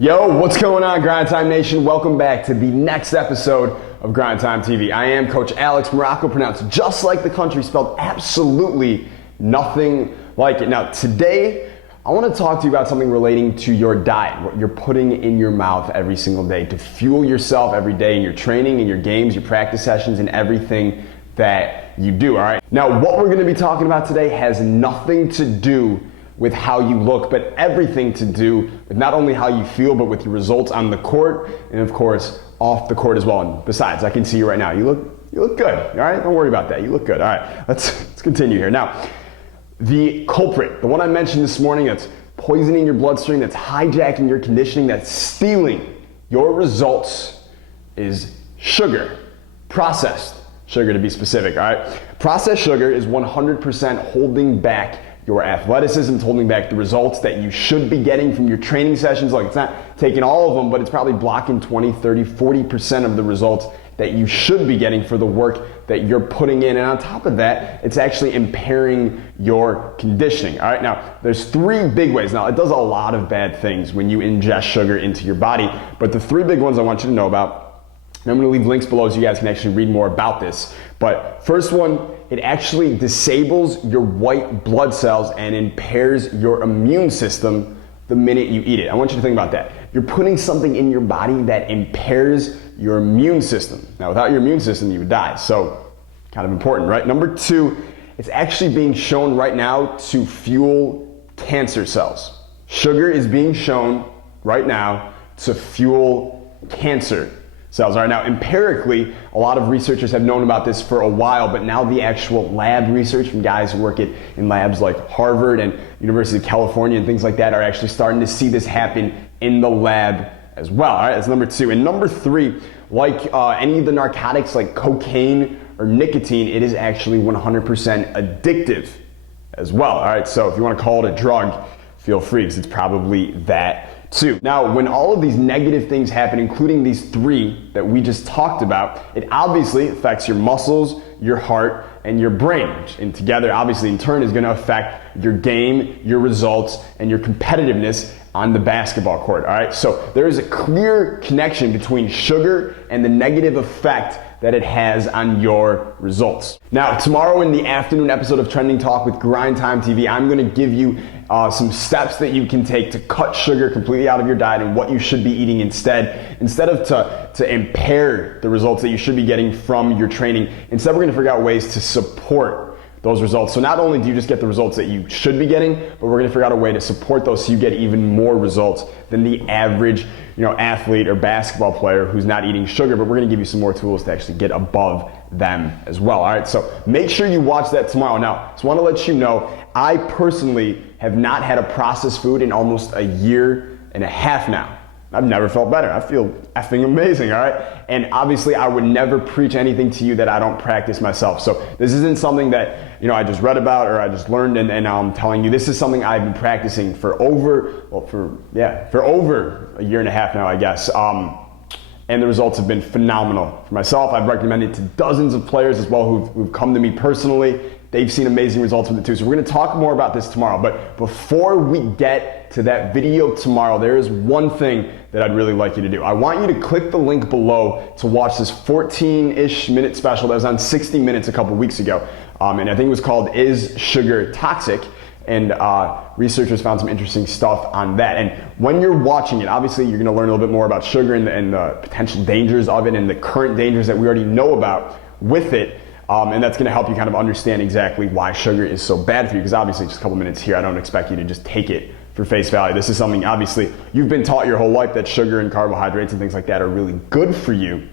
Yo, what's going on, Grind Time Nation? Welcome back to the next episode of Grind Time TV. I am Coach Alex Maroko, pronounced just like the country, spelled absolutely nothing like it. Now, today, I want to talk to you about something relating to your diet, what you're putting in your mouth every single day to fuel yourself every day in your training, in your games, your practice sessions, and everything that you do, all right? Now, what we're going to be talking about today has nothing to do with how you look, but everything to do with not only how you feel, but with your results on the court and of course off the court as well. And besides, I can see you right now. You look good. All right, don't worry about that. You look good. All right, let's continue here. Now, the culprit, the one I mentioned this morning, that's poisoning your bloodstream, that's hijacking your conditioning, that's stealing your results, is sugar, processed sugar to be specific. All right, processed sugar is 100% holding back your athleticism, it's holding back the results that you should be getting from your training sessions. Like, it's not taking all of them, but it's probably blocking 20, 30, 40% of the results that you should be getting for the work that you're putting in. And on top of that, it's actually impairing your conditioning. All right, now there's three big ways. Now, it does a lot of bad things when you ingest sugar into your body, but the three big ones I want you to know about, and I'm going to leave links below so you guys can actually read more about this. But first one, it actually disables your white blood cells and impairs your immune system the minute you eat it. I want you to think about that. You're putting something in your body that impairs your immune system. Now, without your immune system, you would die. So, kind of important, right? Number two, it's actually being shown right now to fuel cancer cells. Sugar is being shown right now to fuel cancer cells. All right, now empirically, a lot of researchers have known about this for a while, but now the actual lab research from guys who work in labs like Harvard and University of California and things like that are actually starting to see this happen in the lab as well. All right, that's number two. And number three, like any of the narcotics like cocaine or nicotine, it is actually 100% addictive as well. All right, so if you want to call it a drug, feel free, because it's probably that too. Now, when all of these negative things happen, including these three that we just talked about, it obviously affects your muscles, your heart, and your brain. And together, obviously, in turn, is going to affect your game, your results, and your competitiveness on the basketball court. All right, so there is a clear connection between sugar and the negative effect that it has on your results. Now, tomorrow in the afternoon episode of Trending Talk with Grind Time TV, I'm going to give you some steps that you can take to cut sugar completely out of your diet and what you should be eating instead of to impair the results that you should be getting from your training. Instead, we're going to figure out ways to support those results. So not only do you just get the results that you should be getting, but we're going to figure out a way to support those so you get even more results than the average, athlete or basketball player who's not eating sugar. But we're going to give you some more tools to actually get above them as well. All right, so make sure you watch that tomorrow. Now, just want to let you know, I personally have not had a processed food in almost a year and a half now. I've never felt better. I feel effing amazing, all right? And obviously, I would never preach anything to you that I don't practice myself. So this isn't something that, I just read about or I just learned and I'm telling you. This is something I've been practicing for over a year and a half now, I guess. And the results have been phenomenal for myself. I've recommended it to dozens of players as well who've come to me personally. They've seen amazing results with it too. So we're going to talk more about this tomorrow. But before we get to that video tomorrow, there is one thing that I'd really like you to do. I want you to click the link below to watch this 14-ish minute special that was on 60 Minutes a couple weeks ago. And I think it was called Is Sugar Toxic? And researchers found some interesting stuff on that. And when you're watching it, obviously you're going to learn a little bit more about sugar and the potential dangers of it and the current dangers that we already know about with it. And that's going to help you kind of understand exactly why sugar is so bad for you, because obviously just a couple minutes here, I don't expect you to just take it for face value. This is something, obviously, you've been taught your whole life that sugar and carbohydrates and things like that are really good for you.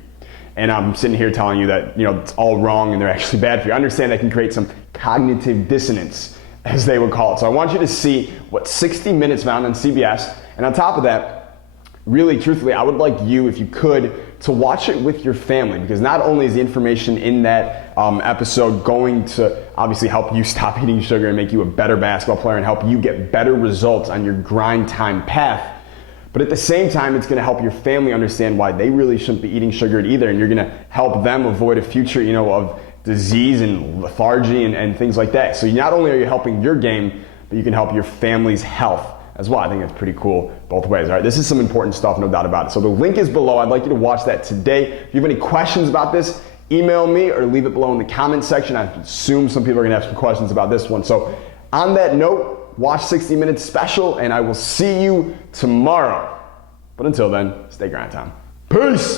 And I'm sitting here telling you that, it's all wrong and they're actually bad for you. I understand that can create some cognitive dissonance, as they would call it. So I want you to see what 60 Minutes found on CBS. And on top of that, really, truthfully, I would like you, if you could, to watch it with your family, because not only is the information in that episode going to obviously help you stop eating sugar and make you a better basketball player and help you get better results on your grind time path, but at the same time, it's going to help your family understand why they really shouldn't be eating sugar either, and you're going to help them avoid a future, of disease and lethargy and things like that. So not only are you helping your game, but you can help your family's health as well. I think it's pretty cool both ways. All right, this is some important stuff, no doubt about it. So the link is below. I'd like you to watch that today. If you have any questions about this, email me or leave it below in the comment section. I assume some people are gonna have some questions about this one. So on that note, watch 60 Minutes Special, and I will see you tomorrow. But until then, stay grind time. Peace!